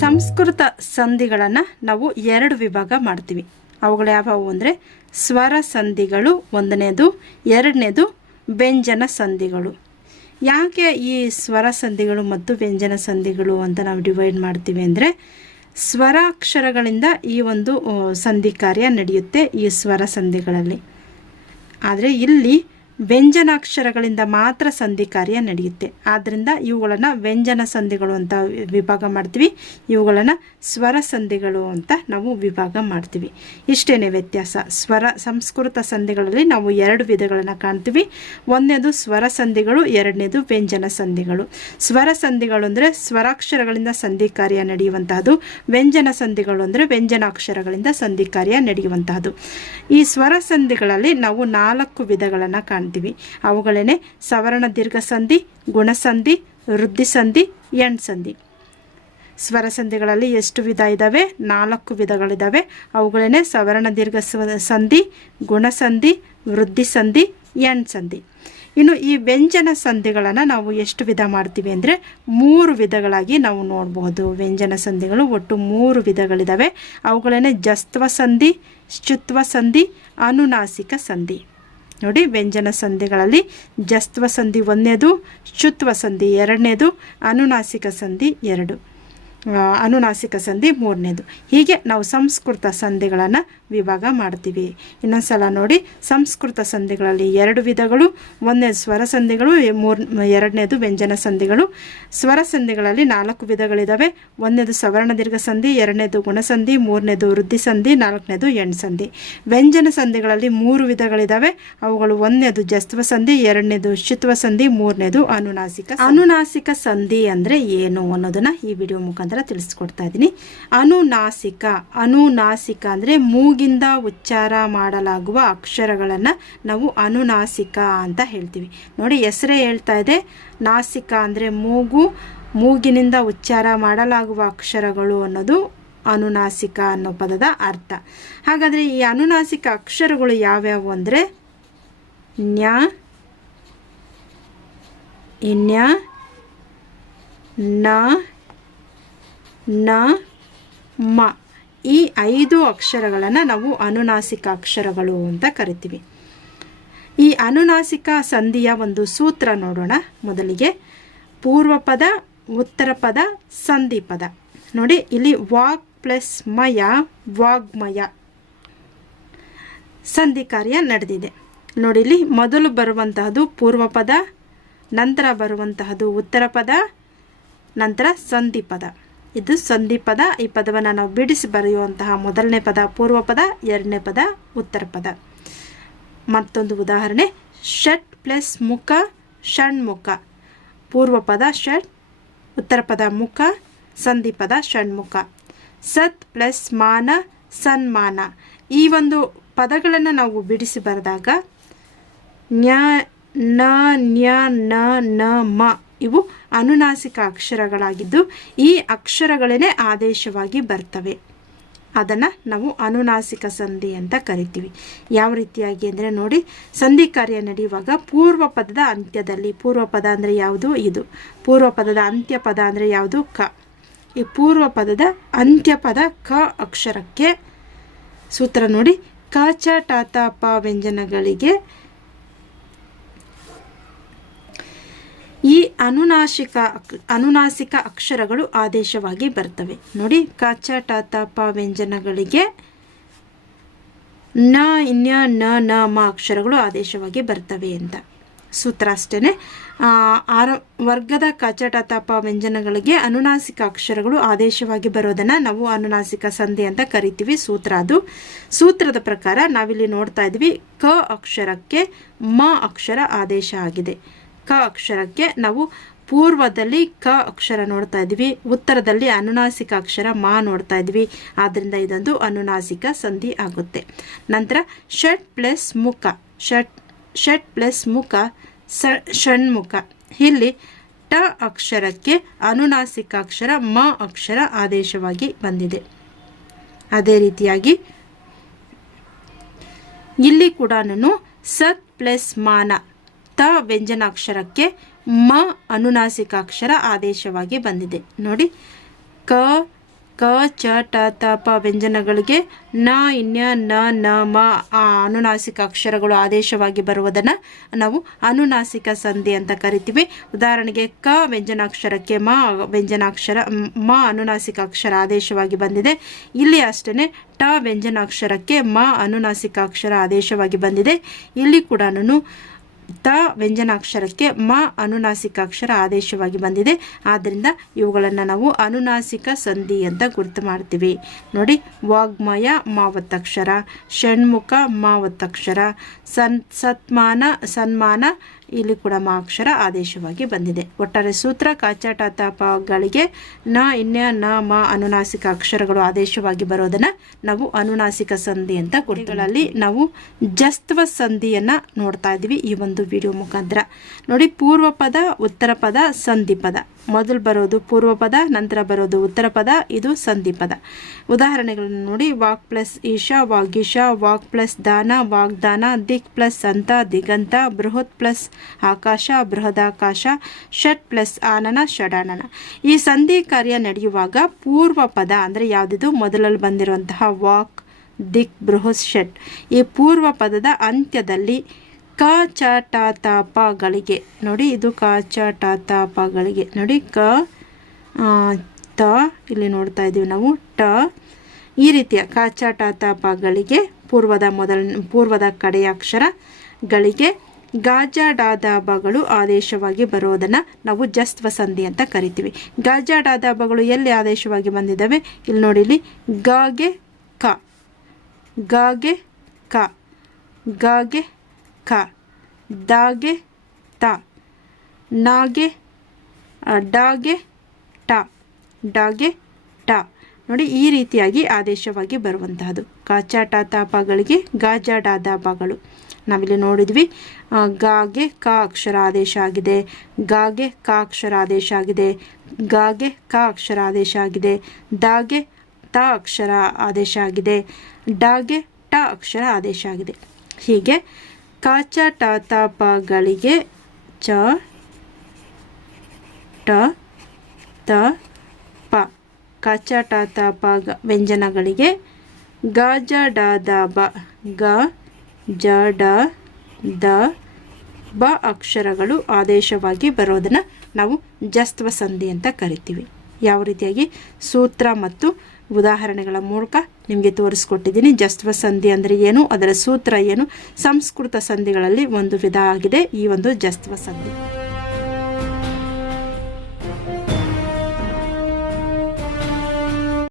ಸಂಸ್ಕೃತ ಸಂಧಿಗಳನ್ನು ನಾವು ಎರಡು ವಿಭಾಗ ಮಾಡ್ತೀವಿ. ಅವುಗಳು ಯಾವ್ಯಾವು ಅಂದರೆ ಸ್ವರ ಸಂಧಿಗಳು ಒಂದನೇದು, ಎರಡನೇದು ವ್ಯಂಜನ ಸಂಧಿಗಳು. ಯಾಕೆ ಈ ಸ್ವರ ಸಂಧಿಗಳು ಮತ್ತು ವ್ಯಂಜನ ಸಂಧಿಗಳು ಅಂತ ನಾವು ಡಿವೈಡ್ ಮಾಡ್ತೀವಿ ಅಂದರೆ ಸ್ವರಾಕ್ಷರಗಳಿಂದ ಈ ಒಂದು ಸಂಧಿ ಕಾರ್ಯ ನಡೆಯುತ್ತೆ ಈ ಸ್ವರ ಸಂಧಿಗಳಲ್ಲಿ. ಆದರೆ ಇಲ್ಲಿ ವ್ಯಂಜನಾಕ್ಷರಗಳಿಂದ ಮಾತ್ರ ಸಂಧಿ ಕಾರ್ಯ ನಡೆಯುತ್ತೆ. ಆದ್ದರಿಂದ ಇವುಗಳನ್ನು ವ್ಯಂಜನ ಸಂಧಿಗಳು ಅಂತ ವಿಭಾಗ ಮಾಡ್ತೀವಿ. ಇವುಗಳನ್ನು ಸ್ವರ ಸಂಧಿಗಳು ಅಂತ ನಾವು ವಿಭಾಗ ಮಾಡ್ತೀವಿ. ಇಷ್ಟೇನೆ ವ್ಯತ್ಯಾಸ. ಸ್ವರ ಸಂಸ್ಕೃತ ಸಂಧಿಗಳಲ್ಲಿ ನಾವು ಎರಡು ವಿಧಗಳನ್ನು ಕಾಣ್ತೀವಿ. ಒಂದನೇದು ಸ್ವರ ಸಂಧಿಗಳು, ಎರಡನೇದು ವ್ಯಂಜನ ಸಂಧಿಗಳು. ಸ್ವರ ಸಂಧಿಗಳು ಅಂದರೆ ಸ್ವರಾಕ್ಷರಗಳಿಂದ ಸಂಧಿ ಕಾರ್ಯ ನಡೆಯುವಂತಹದ್ದು. ವ್ಯಂಜನ ಸಂಧಿಗಳು ಅಂದರೆ ವ್ಯಂಜನಾಕ್ಷರಗಳಿಂದ ಸಂಧಿ ಕಾರ್ಯ ನಡೆಯುವಂತಹದ್ದು. ಈ ಸ್ವರ ಸಂಧಿಗಳಲ್ಲಿ ನಾವು ನಾಲ್ಕು ವಿಧಗಳನ್ನು ಕಾಣ್ತೀವಿ. ಅವುಗಳೇನೆ ಸವರ್ಣ ದೀರ್ಘ ಸಂಧಿ ಗುಣಸಂಧಿ ವೃದ್ಧಿ ಸಂಧಿ ಎಣ್ ಸಂಧಿ ಸ್ವರ ಸಂಧಿಗಳಲ್ಲಿ ಎಷ್ಟು ವಿಧ ಇದ್ದಾವೆ ನಾಲ್ಕು ವಿಧಗಳಿದ್ದಾವೆ ಅವುಗಳೇನೆ ಸವರ್ಣ ದೀರ್ಘ ಸಂಧಿ ಗುಣಸಂಧಿ ವೃದ್ಧಿ ಸಂಧಿ ಇನ್ನು ಈ ವ್ಯಂಜನ ಸಂಧಿಗಳನ್ನು ನಾವು ಎಷ್ಟು ವಿಧ ಮಾಡ್ತೀವಿ ಅಂದರೆ ಮೂರು ವಿಧಗಳಾಗಿ ನಾವು ನೋಡಬಹುದು. ವ್ಯಂಜನ ಸಂಧಿಗಳು ಒಟ್ಟು ಮೂರು ವಿಧಗಳಿದ್ದಾವೆ ಅವುಗಳೇನೆ ಜಸ್ತ್ವ ಸಂಧಿ ಶುತ್ವ ಸಂಧಿ ಅನುನಾಸಿಕ ಸಂಧಿ ನೋಡಿ ವ್ಯಂಜನ ಸಂಧಿಗಳಲ್ಲಿ ಜಸ್ತ್ವ ಸಂಧಿ ಒಂದನೇದು ಶುತ್ವ ಸಂಧಿ ಎರಡನೇದು ಅನುನಾಸಿಕ ಸಂಧಿ ಎರಡು. ಅನುನಾಸಿಕ ಸಂಧಿ ಮೂರನೇದು. ಹೀಗೆ ನಾವು ಸಂಸ್ಕೃತ ಸಂಧಿಗಳನ್ನು ವಿಭಾಗ ಮಾಡ್ತೀವಿ. ಇನ್ನೊಂದು ಸಲ ನೋಡಿ, ಸಂಸ್ಕೃತ ಸಂಧಿಗಳಲ್ಲಿ ಎರಡು ವಿಧಗಳು ಒಂದನೇದು ಸ್ವರ ಸಂಧಿಗಳು ಮೂರ್, ಎರಡನೇದು ವ್ಯಂಜನ ಸಂಧಿಗಳು. ಸ್ವರ ಸಂಧಿಗಳಲ್ಲಿ ನಾಲ್ಕು ವಿಧಗಳಿದ್ದಾವೆ ಒಂದನೇದು ಸವರ್ಣ ದೀರ್ಘ ಸಂಧಿ, ಎರಡನೇದು ಗುಣಸಂಧಿ ಮೂರನೇದು ವೃದ್ಧಿ ಸಂಧಿ, ನಾಲ್ಕನೇದು ಎಣ್ ಸಂಧಿ. ವ್ಯಂಜನ ಸಂಧಿಗಳಲ್ಲಿ ಮೂರು ವಿಧಗಳಿದ್ದಾವೆ ಅವುಗಳು ಒಂದನೇದು ಜಸ್ತ್ವ ಸಂಧಿ, ಎರಡನೇದು ಶುತ್ವ ಸಂಧಿ, ಮೂರನೇದು ಅನುನಾಸಿಕ ಅನುನಾಸಿಕ ಸಂಧಿ ಅಂದರೆ ಏನು ಅನ್ನೋದನ್ನು ಈ ವಿಡಿಯೋ ಮುಖಾಂತರ ತಿಳಿಸ್ಕೊಡ್ತಾ ಇದ್ದೀನಿ. ಅನುನಾಸಿಕ ಅನುನಾಸಿಕ ಅಂದರೆ ಮೂಗಿಂದ ಉಚ್ಚಾರ ಮಾಡಲಾಗುವ ಅಕ್ಷರಗಳನ್ನು ನಾವು ಅನುನಾಸಿಕ ಅಂತ ಹೇಳ್ತೀವಿ. ನೋಡಿ, ಹೆಸರೇ ಹೇಳ್ತಾ ಇದೆ. ನಾಸಿಕ ಅಂದರೆ ಮೂಗು, ಮೂಗಿನಿಂದ ಉಚ್ಚಾರ ಮಾಡಲಾಗುವ ಅಕ್ಷರಗಳು ಅನ್ನೋದು ಅನುನಾಸಿಕ ಅನ್ನೋ ಪದದ ಅರ್ಥ. ಹಾಗಾದರೆ ಈ ಅನುನಾಸಿಕ ಅಕ್ಷರಗಳು ಯಾವ್ಯಾವು ಅಂದರೆ ನ್ಯಾ, ಇನ್ಯ, ನ ನ, ಮ. ಈ ಐದು ಅಕ್ಷರಗಳನ್ನು ನಾವು ಅನುನಾಸಿಕ ಅಕ್ಷರಗಳು ಅಂತ ಕರಿತೀವಿ. ಈ ಅನುನಾಸಿಕ ಸಂಧಿಯ ಒಂದು ಸೂತ್ರ ನೋಡೋಣ ಮೊದಲಿಗೆ. ಪೂರ್ವ ಪದ, ಉತ್ತರ ಪದ, ಸಂಧಿ ಪದ. ನೋಡಿ, ಇಲ್ಲಿ ವಾಗ್ ಪ್ಲಸ್ ಮಯ ವಾಗ್ಮಯ ಸಂಧಿ ಕಾರ್ಯ ನಡೆದಿದೆ. ನೋಡಿ, ಇಲ್ಲಿ ಮೊದಲು ಬರುವಂತಹದ್ದು ಪೂರ್ವ ಪದ, ನಂತರ ಬರುವಂತಹದ್ದು ಉತ್ತರ ಪದ, ನಂತರ ಸಂಧಿ ಪದ. ಇದು ಸಂಧಿ ಪದ. ಈ ಪದವನ್ನು ನಾವು ಬಿಡಿಸಿ ಬರೆಯುವಂತಹ ಮೊದಲನೇ ಪದ, ಪೂರ್ವ ಪದ, ಎರಡನೇ ಪದ, ಉತ್ತರ ಪದ. ಮತ್ತೊಂದು ಉದಾಹರಣೆ. ಷಟ್ ಪ್ಲಸ್ ಮುಖ ಷಣ್ಮುಖ ಪೂರ್ವ ಪದ ಷಟ್, ಉತ್ತರ ಪದ ಮುಖ, ಸಂಧಿ ಪದ ಷಣ್ಮುಖ ಸತ್ ಪ್ಲಸ್ ಮಾನ, ಸನ್ಮಾನ. ಈ ಒಂದು ಪದಗಳನ್ನು ನಾವು ಬಿಡಿಸಿ ಬರೆದಾಗ ನ್ಯ, ನ ನ್ಯ, ನ ನ, ಮ ಇವು ಅನುನಾಸಿಕ ಅಕ್ಷರಗಳಾಗಿದ್ದು ಈ ಅಕ್ಷರಗಳೇ ಆದೇಶವಾಗಿ ಬರ್ತವೆ. ಅದನ್ನು ನಾವು ಅನುನಾಸಿಕ ಸಂಧಿ ಅಂತ ಕರಿತೀವಿ. ಯಾವ ರೀತಿಯಾಗಿ ಅಂದರೆ ನೋಡಿ, ಸಂಧಿ ಕಾರ್ಯ ನಡೆಯುವಾಗ ಪೂರ್ವ ಪದದ ಅಂತ್ಯದಲ್ಲಿ, ಪೂರ್ವ ಪದ ಅಂದರೆ ಯಾವುದು? ಇದು. ಪೂರ್ವ ಪದದ ಅಂತ್ಯ ಪದ ಅಂದರೆ ಯಾವುದು? ಕ. ಈ ಪೂರ್ವ ಪದದ ಅಂತ್ಯ ಪದ ಕ ಅಕ್ಷರಕ್ಕೆ ಸೂತ್ರ ನೋಡಿ ಕ ಚ ಟ ತ ಪ ವ್ಯಂಜನಗಳಿಗೆ ಈ ಅನುನಾಶಿಕ ಅನುನಾಸಿಕ ಅಕ್ಷರಗಳು ಆದೇಶವಾಗಿ ಬರ್ತವೆ. ನೋಡಿ, ಕ, ಚ, ಟ, ತ, ಪ ವ್ಯಂಜನಗಳಿಗೆ ನ ಇನ್ಯ ನ ನ, ಮ ಅಕ್ಷರಗಳು ಆದೇಶವಾಗಿ ಬರ್ತವೆ ಅಂತ. ಸೂತ್ರ ಅಷ್ಟೇ ಆರ, ವರ್ಗದ ಕಚಟ ತಪ ವ್ಯಂಜನಗಳಿಗೆ ಅನುನಾಸಿಕ ಅಕ್ಷರಗಳು ಆದೇಶವಾಗಿ ಬರೋದನ್ನು ನಾವು ಅನುನಾಸಿಕ ಸಂಧಿ ಅಂತ ಕರಿತೀವಿ ಸೂತ್ರ ಅದು. ಸೂತ್ರದ ಪ್ರಕಾರ ನಾವಿಲ್ಲಿ ನೋಡ್ತಾ ಇದ್ವಿ, ಕ ಅಕ್ಷರಕ್ಕೆ ಮ ಅಕ್ಷರ ಆದೇಶ ಆಗಿದೆ. ಕ ಅಕ್ಷರಕ್ಕೆ ನಾವು ಪೂರ್ವದಲ್ಲಿ ಕ ಅಕ್ಷರ ನೋಡ್ತಾ ಇದ್ವಿ, ಉತ್ತರದಲ್ಲಿ ಅನುನಾಸಿಕ ಅಕ್ಷರ ಮಾ ನೋಡ್ತಾ ಇದ್ವಿ. ಆದ್ದರಿಂದ ಇದೊಂದು ಅನುನಾಸಿಕ ಸಂಧಿ ಆಗುತ್ತೆ. ನಂತರ ಷಟ್ ಪ್ಲಸ್ ಮುಖ, ಷಟ್ ಷಟ್ ಪ್ಲಸ್ ಮುಖ, ಸ ಷಣ್ಮುಖ ಇಲ್ಲಿ ಟ ಅಕ್ಷರಕ್ಕೆ ಅನುನಾಸಿಕ ಅಕ್ಷರ, ಮ ಅಕ್ಷರ ಆದೇಶವಾಗಿ ಬಂದಿದೆ. ಅದೇ ರೀತಿಯಾಗಿ ಇಲ್ಲಿ ಕೂಡ ಸತ್ ಪ್ಲಸ್ ಮಾನ ತ ವ್ಯಂಜನಾಕ್ಷರಕ್ಕೆ ಮ ಅನುನಾಸಿಕಾಕ್ಷರ ಆದೇಶವಾಗಿ ಬಂದಿದೆ. ನೋಡಿ, ಕ ಕ, ಚ, ಟ, ತ, ಪ ವ್ಯಂಜನಗಳಿಗೆ ನ, ಇನ್ಯ, ನ ನ, ಮ ಆ ಅನುನಾಸಿಕ ಅಕ್ಷರಗಳು ಆದೇಶವಾಗಿ ಬರುವುದನ್ನು ನಾವು ಅನುನಾಸಿಕ ಸಂಧಿ ಅಂತ ಕರಿತೀವಿ. ಉದಾಹರಣೆಗೆ ಕ ವ್ಯಂಜನಾಕ್ಷರಕ್ಕೆ ಮ ವ್ಯಂಜನಾಕ್ಷರ, ಮ ಅನುನಾಸಿಕ ಅಕ್ಷರ ಆದೇಶವಾಗಿ ಬಂದಿದೆ. ಇಲ್ಲಿ ಅಷ್ಟೇ ಟ ವ್ಯಂಜನಾಕ್ಷರಕ್ಕೆ ಮ ಅನುನಾಸಿಕ ಅಕ್ಷರ ಆದೇಶವಾಗಿ ಬಂದಿದೆ. ಇಲ್ಲಿ ಕೂಡ ತ ವ್ಯಂಜನಾಕ್ಷರಕ್ಕೆ ಮ ಅನುನಾಸಿಕ ಅಕ್ಷರ ಆದೇಶವಾಗಿ ಬಂದಿದೆ. ಆದ್ದರಿಂದ ಇವುಗಳನ್ನು ನಾವು ಅನುನಾಸಿಕ ಸಂಧಿ ಅಂತ ಗುರುತು ಮಾಡ್ತೀವಿ. ನೋಡಿ, ವಾಗ್ಮಯ ಮಾವತ್ತಕ್ಷರ, ಷಣ್ಮುಖ ಮಾವತ್ತಕ್ಷರ, ಸನ್ ಸತ್ಮಾನ ಸನ್ಮಾನ ಇಲ್ಲಿ ಕೂಡ ಮಾಕ್ಷರ ಆದೇಶವಾಗಿ ಬಂದಿದೆ. ಒಟ್ಟಾರೆ ಸೂತ್ರ ಕಾಚಾಟ ತಾಪಗಳಿಗೆ ನ, ಇನ್ಯ, ನ, ಮ ಅನುನಾಸಿಕ ಅಕ್ಷರಗಳು ಆದೇಶವಾಗಿ ಬರೋದನ್ನ ನಾವು ಅನುನಾಸಿಕ ಸಂಧಿ ಅಂತ ಗುರುಗಳಲ್ಲಿ ನಾವು ಜಸ್ತ್ವ ಸಂಧಿಯನ್ನ ನೋಡ್ತಾ ಇದ್ದೀವಿ ಈ ಒಂದು ವಿಡಿಯೋ ಮುಖಾಂತರ. ನೋಡಿ ಪೂರ್ವ ಪದ, ಉತ್ತರ ಪದ, ಸಂಧಿ ಪದ. ಮೊದಲು ಬರೋದು ಪೂರ್ವ ಪದ, ನಂತರ ಬರೋದು ಉತ್ತರ ಪದ, ಇದು ಸಂಧಿ ಪದ. ಉದಾಹರಣೆಗಳನ್ನು ನೋಡಿ, ವಾಕ್ ಪ್ಲಸ್ ಈಶಾ ವಾಗೀಶ ವಾಕ್ ಪ್ಲಸ್ ದಾನ ವಾಗ್ದಾನ ದಿಕ್ ಪ್ಲಸ್ ಸಂತ, ದಿಗಂತ, ಬೃಹತ್ ಪ್ಲಸ್ ಆಕಾಶ, ಬೃಹದಾಕಾಶ, ಷಟ್ ಪ್ಲಸ್ ಆನನ, ಷಡಾನನ. ಈ ಸಂಧಿ ಕಾರ್ಯ ನಡೆಯುವಾಗ ಪೂರ್ವ ಪದ ಅಂದರೆ ಯಾವುದಿದು? ಮೊದಲಲ್ಲಿ ಬಂದಿರುವಂತಹ ವಾಕ್, ದಿಕ್, ಬೃಹತ್, ಷಟ್. ಈ ಪೂರ್ವ ಪದದ ಅಂತ್ಯದಲ್ಲಿ ಕ ಚ ಟ ತ ಪಗಳಿಗೆ ನೋಡಿ, ಇದು ಕ ಚ ಟ ತ ಪಗಳಿಗೆ ನೋಡಿ, ಕ ತ, ಇಲ್ಲಿ ನೋಡ್ತಾ ಇದ್ದೀವಿ ನಾವು, ಟ. ಈ ರೀತಿಯ ಕ ಚ ಟ ತ ಪಗಳಿಗೆ ಪೂರ್ವದ ಮೊದಲ, ಪೂರ್ವದ ಕಡೆಯ ಅಕ್ಷರಗಳಿಗೆ ಗಾಜ ಡಾದಾಬಗಳು ಆದೇಶವಾಗಿ ಬರೋದನ್ನು ನಾವು ಜಸ್ತ್ವ ಸಂಧಿ ಅಂತ ಕರಿತೀವಿ. ಗಾಜ ಡಾದಾಬಗಳು ಎಲ್ಲಿ ಆದೇಶವಾಗಿ ಬಂದಿದ್ದಾವೆ? ಇಲ್ಲಿ ನೋಡಿ, ಇಲ್ಲಿ ಗಾಗೆ ಕ ಗಾಗೆ ಕ, ಗಾಗೆ ಕ. ದಾಗೆ ತ ನಾಗೆ ಡಾಗೆ ಟ. ಡಾಗೆ ಟ. ನೋಡಿ, ಈ ರೀತಿಯಾಗಿ ಆದೇಶವಾಗಿ ಬರುವಂತಹದ್ದು. ಕಾಚಾಟ ಟ ತಾಪಗಳಿಗೆ ಗಾಜ ಡಾ ದಾಪಗಳು ನಾವಿಲ್ಲಿ ನೋಡಿದ್ವಿ. ಗಾಗೆ ಕ ಅಕ್ಷರ ಆದೇಶ ಆಗಿದೆ. ಗಾಗೆ ಕ ಅಕ್ಷರ ಆದೇಶ ಆಗಿದೆ. ಗಾಗೆ ಕ ಅಕ್ಷರ ಆದೇಶ ಆಗಿದೆ. ದಾಗೆ ತ ಅಕ್ಷರ ಆದೇಶ ಆಗಿದೆ. ಡಾಗೆ ಟ ಅಕ್ಷರ ಆದೇಶ ಆಗಿದೆ. ಹೀಗೆ ಕಾಚ ಟ ತಾಪಗಳಿಗೆ ಚ, ಟ, ತ, ಪ. ಕಾಚ ಟ ತ ಪ ವ್ಯಂಜನಗಳಿಗೆ ಗ ಜ ಡ ದ ಬ, ಗ, ಜ, ಡ, ದ, ಬ ಅಕ್ಷರಗಳು ಆದೇಶವಾಗಿ ಬರೋದನ್ನು ನಾವು ಜಸ್ತ್ವ ಸಂಧಿ ಅಂತ ಕರಿತೀವಿ. ಯಾವ ರೀತಿಯಾಗಿ? ಸೂತ್ರ ಮತ್ತು ಉದಾಹರಣೆಗಳ ಮೂಲಕ ನಿಮಗೆ ತೋರಿಸ್ಕೊಟ್ಟಿದ್ದೀನಿ. ಜಸ್ತ್ವ ಸಂಧಿ ಅಂದರೆ ಏನು, ಅದರ ಸೂತ್ರ ಏನು, ಸಂಸ್ಕೃತ ಸಂಧಿಗಳಲ್ಲಿ ಒಂದು ವಿಧ ಆಗಿದೆ. ಈ ಒಂದು ಜಸ್ತ್ವ ಸಂಧಿ.